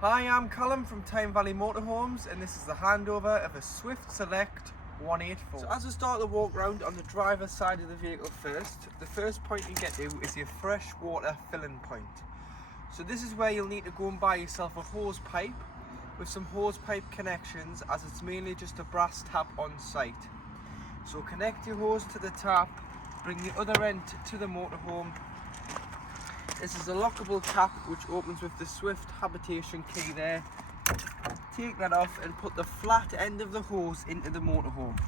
Hi, I'm Callum from Tyne Valley Motorhomes, and this is the handover of a Swift Select 184. So as we start the walk round on the driver's side of the vehicle the first point you get to is your fresh water filling point. So this is where you'll need to go and buy yourself a hose pipe with some hose pipe connections, as it's mainly just a brass tap on site. So connect your hose to the tap, bring the other end to the motorhome. This is a lockable cap which opens with the Swift habitation key there. Take that off and put the flat end of the hose into the motorhome.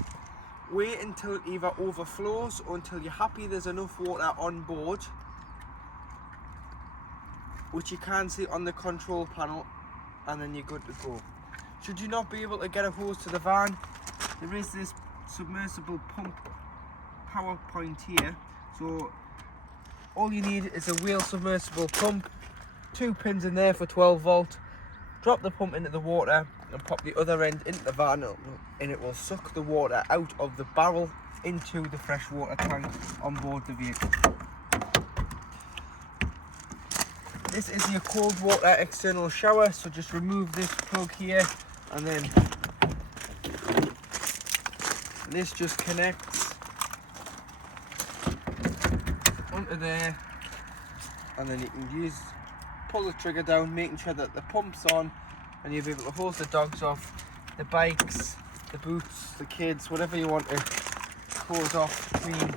Wait until it either overflows or until you're happy there's enough water on board, which you can see on the control panel, and then you're good to go. Should you not be able to get a hose to the van, there is this submersible pump power point here. So all you need is a wheel submersible pump, 2 pins in there for 12 volt. Drop the pump into the water and pop the other end into the van, and it will suck the water out of the barrel into the freshwater tank on board the vehicle. This is your cold water external shower, so just remove this plug here, and then this just connects onto there, and then you can pull the trigger down, making sure that the pump's on, and you'll be able to hose the dogs off, the bikes, the boots, the kids, whatever you want to hose off, clean.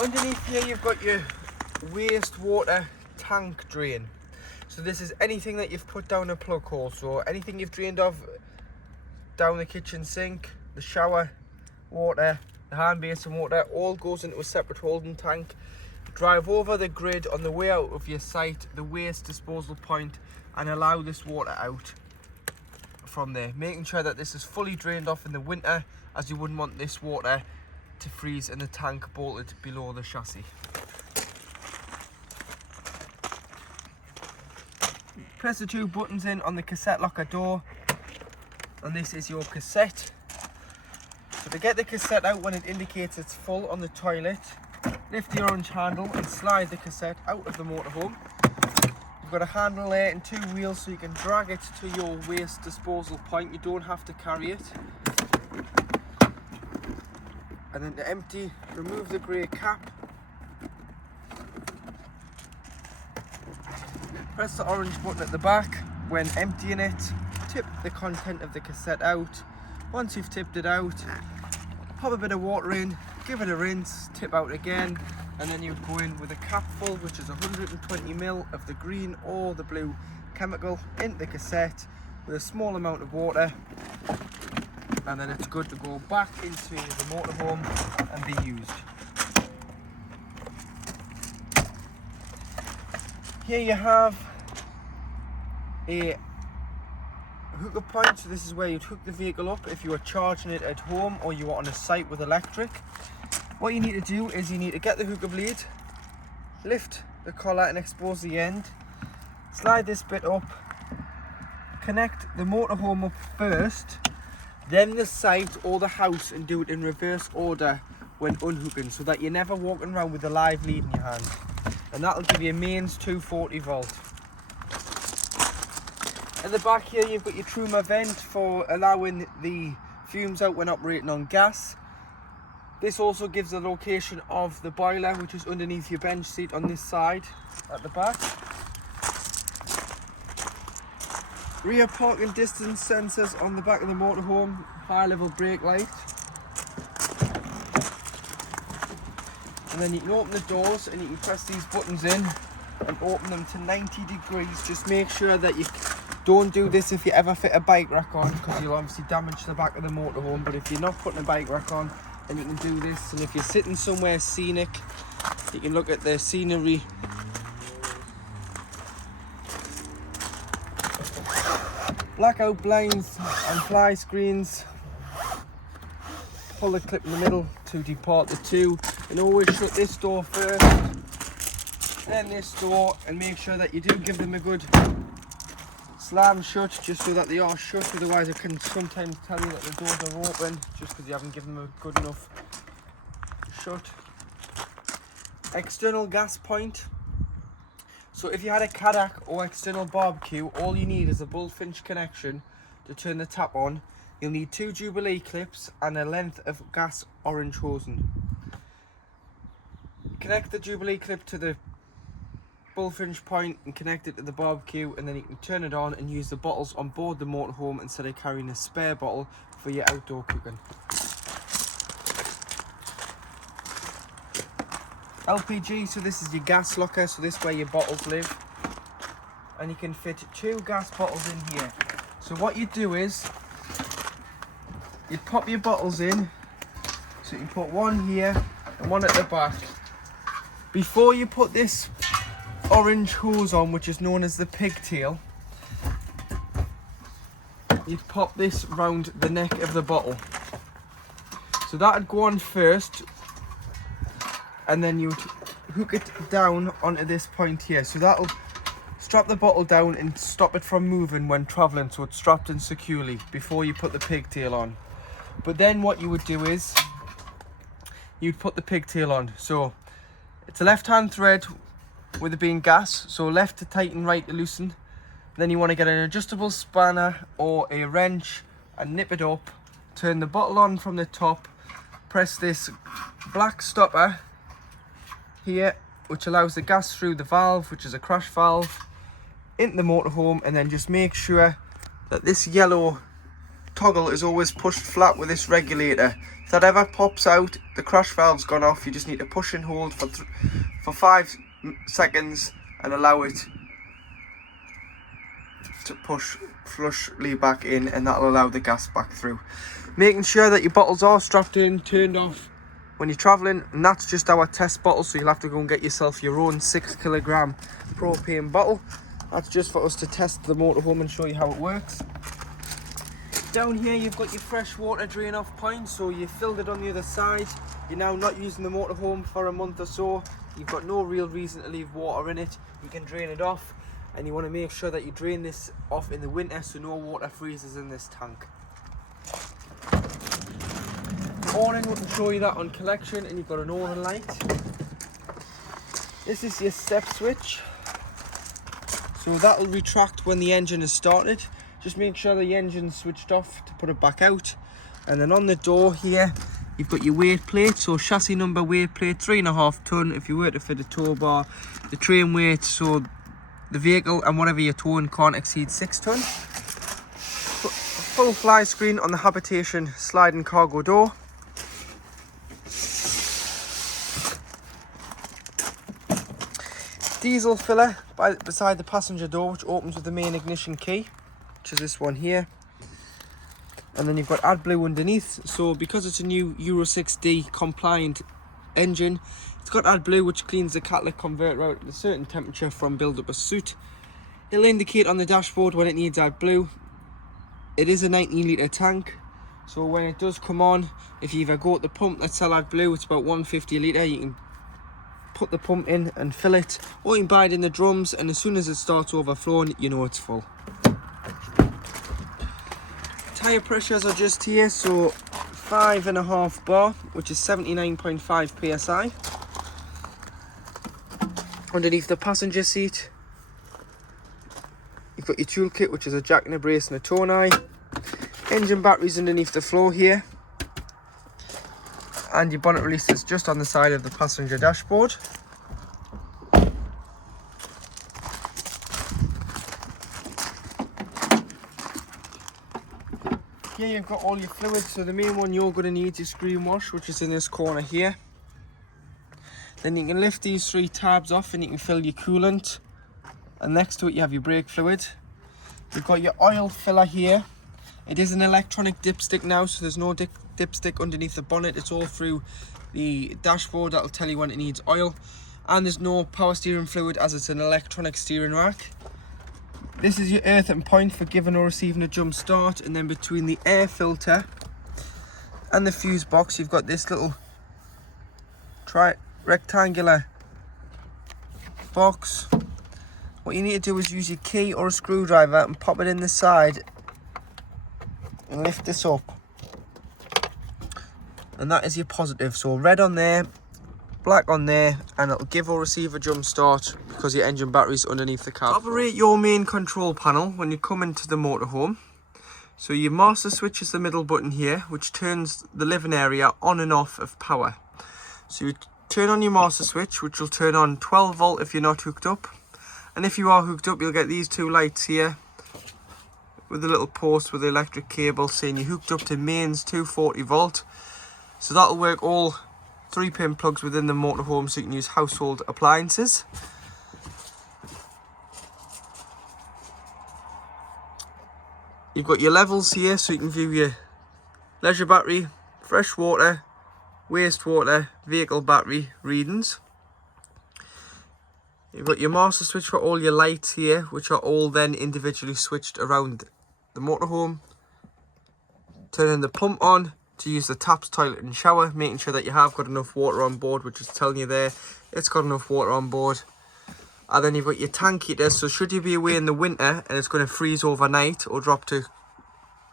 Underneath here you've got your wastewater tank drain. So this is anything that you've put down a plug hole, so anything you've drained off down the kitchen sink, the shower water, the hand basin water, all goes into a separate holding tank. Drive over the grid on the way out of your site, the waste disposal point, and allow this water out from there, making sure that this is fully drained off in the winter, as you wouldn't want this water to freeze in the tank bolted below the chassis. Press the 2 buttons in on the cassette locker door, and this is your cassette. So to get the cassette out when it indicates it's full on the toilet, lift the orange handle and slide the cassette out of the motorhome. You've got a handle there and 2 wheels, so you can drag it to your waste disposal point. You don't have to carry it. And then to empty, remove the grey cap. Press the orange button at the back when emptying it. Tip the content of the cassette out. Once you've tipped it out, pop a bit of water in, give it a rinse, tip out again, and then you go in with a cap full, which is 120 ml of the green or the blue chemical, into the cassette with a small amount of water, and then it's good to go back into the motorhome and be used. Here you have a hookup point, so this is where you'd hook the vehicle up if you were charging it at home or you were on a site with electric. What you need to do is you need to get the hookup lead, lift the collar and expose the end, slide this bit up, connect the motorhome up first, then the site or the house, and do it in reverse order when unhooking, so that you're never walking around with a live lead in your hand. And that'll give you a mains 240 volt. At the back here you've got your Truma vent for allowing the fumes out when operating on gas. This also gives the location of the boiler, which is underneath your bench seat on this side at the back. Rear parking distance sensors on the back of the motorhome, high level brake light. And then you can open the doors and you can press these buttons in and open them to 90 degrees. Just make sure that you don't do this if you ever fit a bike rack on, because you'll obviously damage the back of the motorhome. But if you're not putting a bike rack on, then you can do this. And if you're sitting somewhere scenic, you can look at the scenery. Blackout blinds and fly screens. Pull the clip in the middle to depart the 2, and always shut this door first, then this door, and make sure that you do give them a good slam shut just so that they are shut, otherwise it can sometimes tell you that the doors are open just because you haven't given them a good enough shut. External gas point. So if you had a Cassette or external barbecue, all you need is a bullfinch connection to turn the tap on. You'll need 2 Jubilee clips and a length of gas orange hosing. Connect the Jubilee clip to the bullfinch point and connect it to the barbecue, and then you can turn it on and use the bottles on board the motorhome instead of carrying a spare bottle for your outdoor cooking. LPG, so this is your gas locker, so this is where your bottles live, and you can fit 2 gas bottles in here. So what you do is you pop your bottles in, so you can put one here and one at the back. Before you put this orange hose on, which is known as the pigtail, you pop this round the neck of the bottle. So that'd go on first, and then you'd hook it down onto this point here. So that'll strap the bottle down and stop it from moving when traveling, so it's strapped in securely before you put the pigtail on. But then what you would do is you'd put the pigtail on. So it's a left-hand thread with it being gas, so left to tighten, right to loosen. Then you want to get an adjustable spanner or a wrench and nip it up, turn the bottle on from the top, press this black stopper here, which allows the gas through the valve, which is a crash valve, into the motorhome, and then just make sure that this yellow toggle is always pushed flat with this regulator. If that ever pops out, the crash valve's gone off. You just need to push and hold for 5 seconds and allow it to push flushly back in, and that'll allow the gas back through. Making sure that your bottles are strapped in, turned off when you're traveling, and that's just our test bottle, so you'll have to go and get yourself your own 6 kilogram propane bottle. That's just for us to test the motorhome and show you how it works. Down here you've got your fresh water drain off point, so you filled it on the other side. You're now not using the motorhome for a month or so. You've got no real reason to leave water in it. You can drain it off, and you want to make sure that you drain this off in the winter so no water freezes in this tank. Awning, we can show you that on collection, and you've got an awning light. This is your step switch, so that'll retract when the engine is started. Just make sure the engine's switched off to put it back out. And then on the door here you've got your weight plate, so chassis number, weight plate, 3.5 ton. If you were to fit a tow bar, the train weight, so the vehicle and whatever you're towing can't exceed 6 ton. Full fly screen on the habitation sliding cargo door. Diesel filler beside the passenger door, which opens with the main ignition key, which is this one here. And then you've got AdBlue underneath, so because it's a new Euro 6D compliant engine, it's got AdBlue, which cleans the catalytic converter out at a certain temperature from build up a soot. It'll indicate on the dashboard when it needs AdBlue. It is a 19 litre tank, so when it does come on, if you either go at the pump that sell AdBlue, it's about 150 a litre, you can put the pump in and fill it, or you can buy it in the drums, and as soon as it starts overflowing, you know it's full. Tyre pressures are just here, so 5.5 bar, which is 79.5 psi. Underneath the passenger seat you've got your toolkit, which is a jack and a brace and a tone eye. Engine batteries underneath the floor here, and your bonnet release is just on the side of the passenger dashboard. Here you've got all your fluids, so the main one you're going to need is your screen wash, which is in this corner here. Then you can lift these 3 tabs off and you can fill your coolant, and next to it you have your brake fluid. You've got your oil filler here. It is an electronic dipstick now, so there's no dipstick underneath the bonnet. It's all through the dashboard that'll tell you when it needs oil, and there's no power steering fluid as it's an electronic steering rack. This is your earthing point for giving or receiving a jump start, and then between the air filter and the fuse box you've got this little rectangular box. what you need to do is use your key or a screwdriver and pop it in the side and lift this up. And that is your positive. So red on there, black on there, and it'll give or receive a jump start because your engine battery's underneath the cab. To operate your main control panel when you come into the motorhome, so your master switch is the middle button here, which turns the living area on and off of power. So you turn on your master switch, which will turn on 12 volt if you're not hooked up. And if you are hooked up, you'll get these two lights here with the little post with the electric cable saying you're hooked up to mains 240 volt. So that'll work all 3-pin plugs within the motorhome, so you can use household appliances. You've got your levels here, so you can view your leisure battery, fresh water, wastewater, vehicle battery readings. You've got your master switch for all your lights here, which are all then individually switched around the motorhome. Turning the pump on to use the taps, toilet and shower, making sure that you have got enough water on board, which is telling you there it's got enough water on board. And then you've got your tank heater, so should you be away in the winter and it's going to freeze overnight or drop to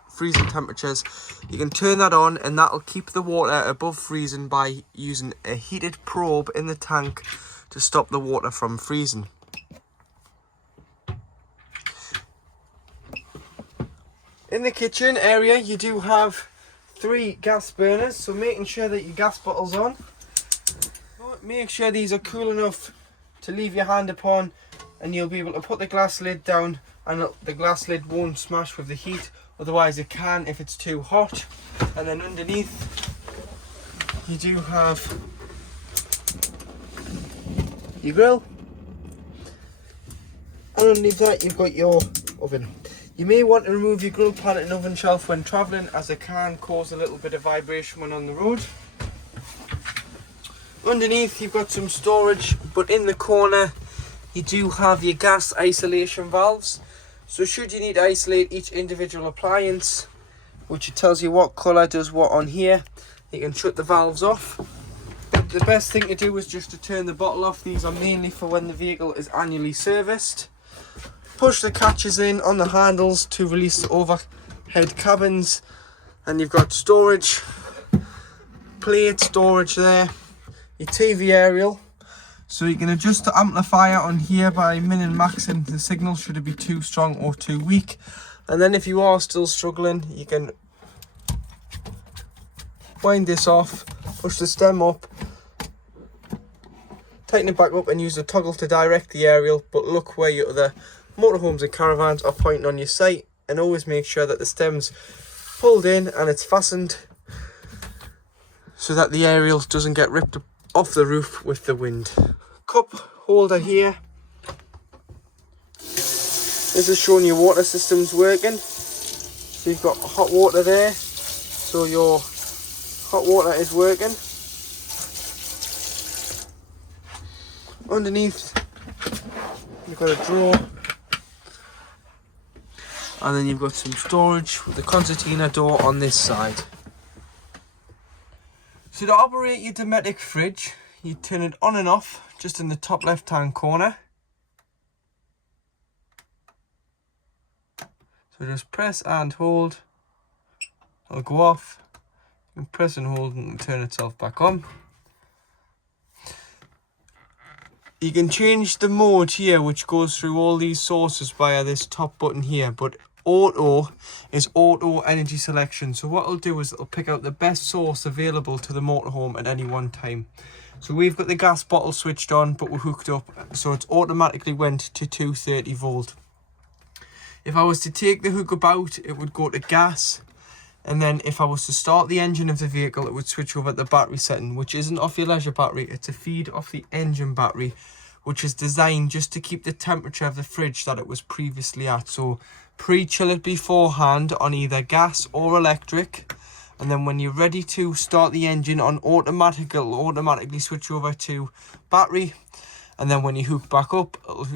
freezing temperatures, you can turn that on and that'll keep the water above freezing by using a heated probe in the tank to stop the water from freezing. In the kitchen area you do have 3 gas burners, so making sure that your gas bottle's on. Make sure these are cool enough to leave your hand upon, and you'll be able to put the glass lid down and the glass lid won't smash with the heat, otherwise it can if it's too hot. And then underneath you do have your grill, and underneath that you've got your oven. You may want to remove your grill pan and oven shelf when travelling, as it can cause a little bit of vibration when on the road. Underneath you've got some storage, but in the corner you do have your gas isolation valves. So should you need to isolate each individual appliance, which tells you what colour does what on here, you can shut the valves off. The best thing to do is just to turn the bottle off. These are mainly for when the vehicle is annually serviced. Push the catches in on the handles to release the overhead cabins, and you've got storage, plate storage there. Your TV aerial, so you can adjust the amplifier on here by min and maxing the signal should it be too strong or too weak. And then if you are still struggling, you can wind this off, push the stem up, tighten it back up and use the toggle to direct the aerial. But look where your other motorhomes and caravans are pointing on your site, and always make sure that the stem's pulled in and it's fastened so that the aerial doesn't get ripped off the roof with the wind. Cup holder here. This is showing your water system's working. So you've got hot water there, so your hot water is working. Underneath you've got a drawer, and then you've got some storage with the concertina door on this side. So to operate your Dometic fridge, you turn it on and off just in the top left hand corner. So just press and hold, it'll go off. You can press and hold and turn itself back on. You can change the mode here, which goes through all these sources via this top button here, but auto is auto energy selection. So what it'll do is it'll pick out the best source available to the motorhome at any one time. So we've got the gas bottle switched on, but we're hooked up, so it's automatically went to 230 volt. If I was to take the hookup out, it would go to gas, and then if I was to start the engine of the vehicle, it would switch over to the battery setting, which isn't off your leisure battery, it's a feed off the engine battery, which is designed just to keep the temperature of the fridge that it was previously at. So pre-chill it beforehand on either gas or electric, and then when you're ready to start the engine on automatic, it'll automatically switch over to battery, and then when you hook back up, it'll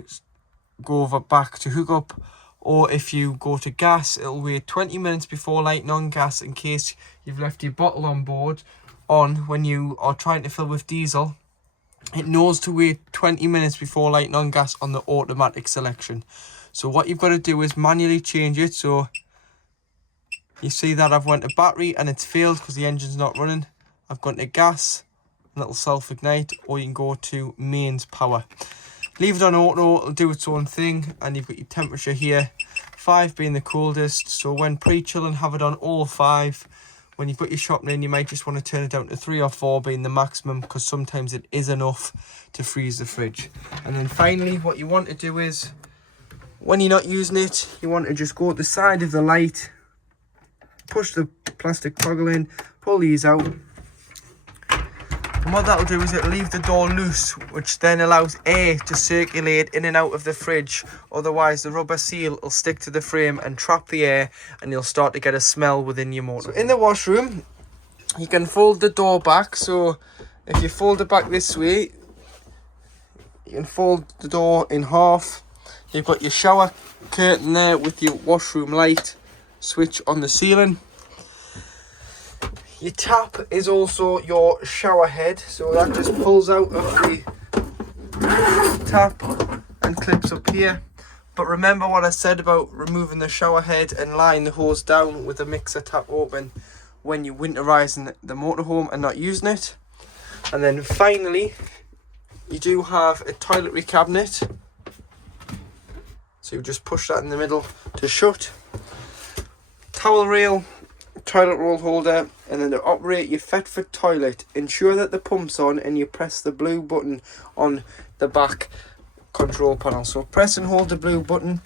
go over back to hook up. Or if you go to gas, it'll wait 20 minutes before lighting on gas in case you've left your bottle on board on when you are trying to fill with diesel, it knows to wait 20 minutes before lighting on gas on the automatic selection. So what you've got to do is manually change it. So you see that I've went to battery and it's failed because the engine's not running. I've gone to gas and it'll self-ignite, or you can go to mains power. Leave it on auto, it'll do its own thing, and you've got your temperature here, 5 being the coldest. So when pre-chilling, have it on all 5. When you've got your shopping in, you might just want to turn it down to 3 or 4 being the maximum, because sometimes it is enough to freeze the fridge. And then finally, what you want to do is, when you're not using it, you want to just go to the side of the light, push the plastic toggle in, pull these out. And what that'll do is it'll leave the door loose, which then allows air to circulate in and out of the fridge. Otherwise, the rubber seal will stick to the frame and trap the air, and you'll start to get a smell within your motor. So in the washroom, you can fold the door back. So if you fold it back this way, you can fold the door in half. You've got your shower curtain there with your washroom light switch on the ceiling. Your tap is also your shower head, so that just pulls out of the tap and clips up here. But remember what I said about removing the shower head and lying the hose down with the mixer tap open when you're winterizing the motorhome and not using it. And then finally, you do have a toiletry cabinet, so you just push that in the middle to shut. Towel rail, toilet roll holder, and then to operate your Fetford toilet, ensure that the pump's on and you press the blue button on the back control panel. So press and hold the blue button,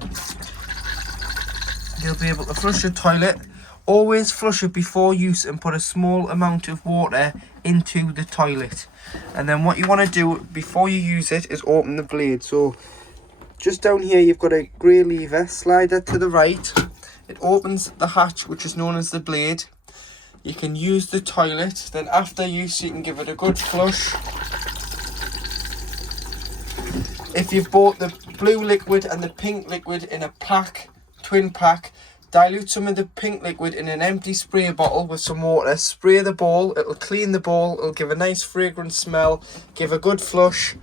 you'll be able to flush your toilet. Always flush it before use and put a small amount of water into the toilet. And then what you want to do before you use it is open the blade. So just down here you've got a grey lever, slide that to the right. It opens the hatch, which is known as the blade. You can use the toilet. Then after use, you can give it a good flush. If you've bought the blue liquid and the pink liquid in a pack, twin pack, dilute some of the pink liquid in an empty spray bottle with some water. Spray the bowl. It'll clean the bowl. It'll give a nice fragrant smell. Give a good flush.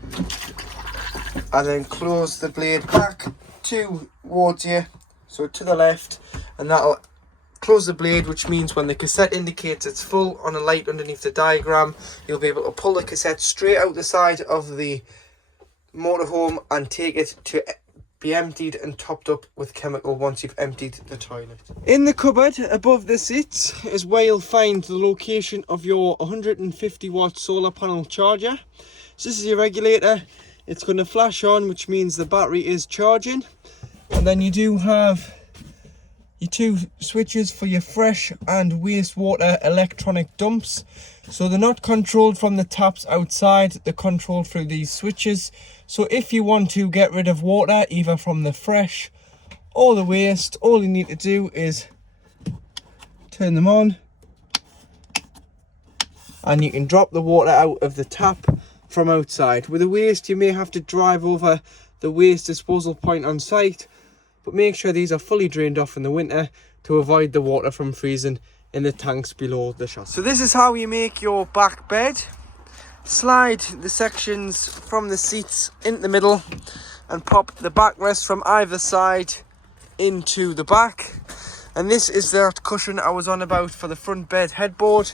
And then close the blade back towards you. So to the left, and that'll close the blade, which means when the cassette indicates it's full on a light underneath the diagram, you'll be able to pull the cassette straight out the side of the motorhome and take it to be emptied and topped up with chemical once you've emptied the toilet. In the cupboard above the seats is where you'll find the location of your 150 watt solar panel charger. So this is your regulator. It's going to flash on, which means the battery is charging. And then you do have your 2 switches for your fresh and wastewater electronic dumps. So they're not controlled from the taps outside, they're controlled through these switches. So if you want to get rid of water, either from the fresh or the waste, all you need to do is turn them on. And you can drop the water out of the tap from outside. With the waste, you may have to drive over the waste disposal point on site. But make sure these are fully drained off in the winter to avoid the water from freezing in the tanks below the chassis. So this is how you make your back bed. Slide the sections from the seats into the middle and pop the backrest from either side into the back. And this is that cushion I was on about for the front bed headboard.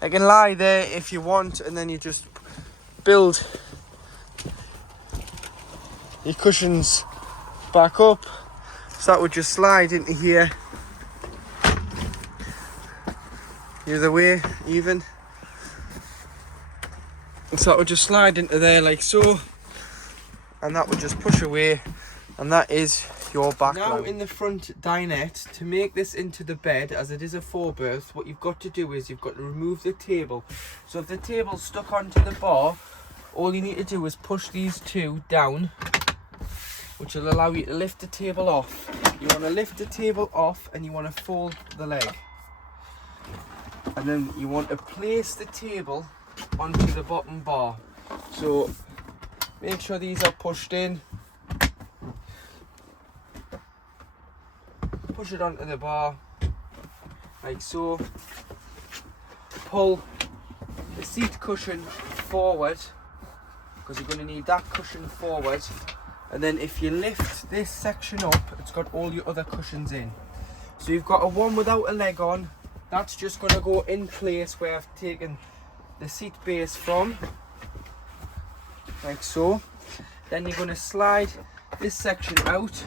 I can lie there if you want, and then you just build your cushions back up. So that would just slide into here, the other way even. And so that would just slide into there like so, and that would just push away, and that is your back now line. In the front dinette, to make this into the bed, as it is a 4-berth, what you've got to do is you've got to remove the table. So if the table's stuck onto the bar, all you need to do is push these 2 down, which will allow you to lift the table off. You want to lift the table off and you want to fold the leg. And then you want to place the table onto the bottom bar. So make sure these are pushed in. Push it onto the bar, like so. Pull the seat cushion forward because you're going to need that cushion forward. And then if you lift this section up, it's got all your other cushions in. So you've got a one without a leg on. That's just going to go in place where I've taken the seat base from, like so. Then you're going to slide this section out,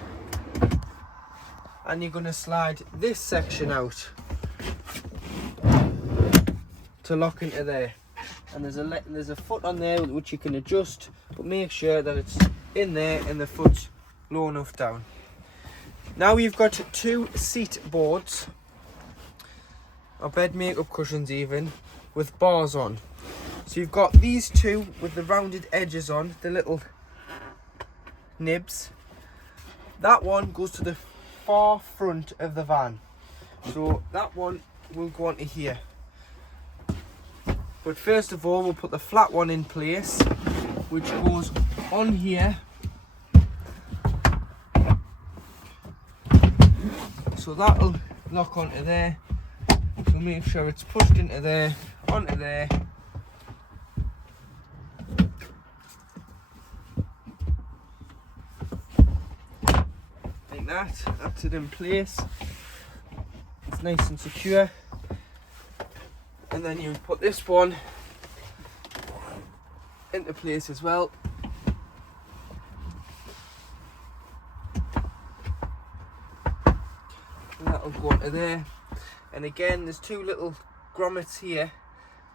and you're going to slide this section out to lock into there. And there's a foot on there which you can adjust, but make sure that it's in there and the foot's low enough down. Now you've got 2 seat boards, or bed makeup cushions even, with bars on. So you've got these 2 with the rounded edges on, the little nibs. That one goes to the far front of the van, so that one will go onto here. But first of all, we'll put the flat one in place, which goes on here. So that'll lock onto there. So make sure it's pushed into there, onto there. Like that. That's it in place. It's nice and secure. And then you put this one into place as well. And that'll go into there. And again, there's 2 little grommets here,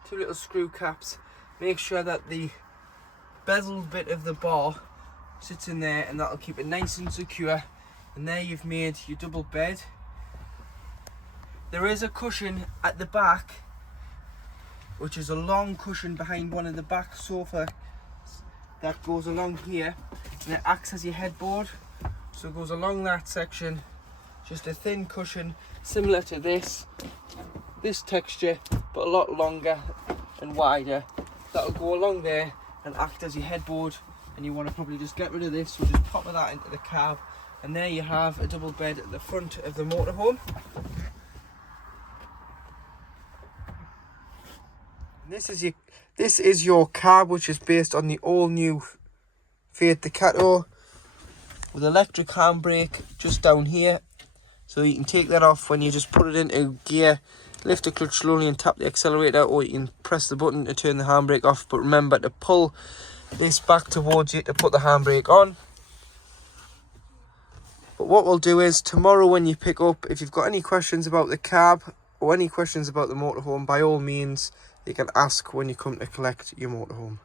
2 little screw caps. Make sure that the bezel bit of the bar sits in there, and that'll keep it nice and secure. And there you've made your double bed. There is a cushion at the back, which is a long cushion behind one of the back sofa that goes along here, and it acts as your headboard. So it goes along that section, just a thin cushion similar to this texture, but a lot longer and wider. That'll go along there and act as your headboard, and you want to probably just get rid of this, so just pop that into the cab, and there you have a double bed at the front of the motorhome. This is your cab, which is based on the all new Fiat Ducato with electric handbrake just down here. So you can take that off when you just put it into gear, lift the clutch slowly and tap the accelerator, or you can press the button to turn the handbrake off. But remember to pull this back towards you to put the handbrake on. But what we'll do is tomorrow when you pick up, if you've got any questions about the cab or any questions about the motorhome, by all means you can ask when you come to collect your motorhome.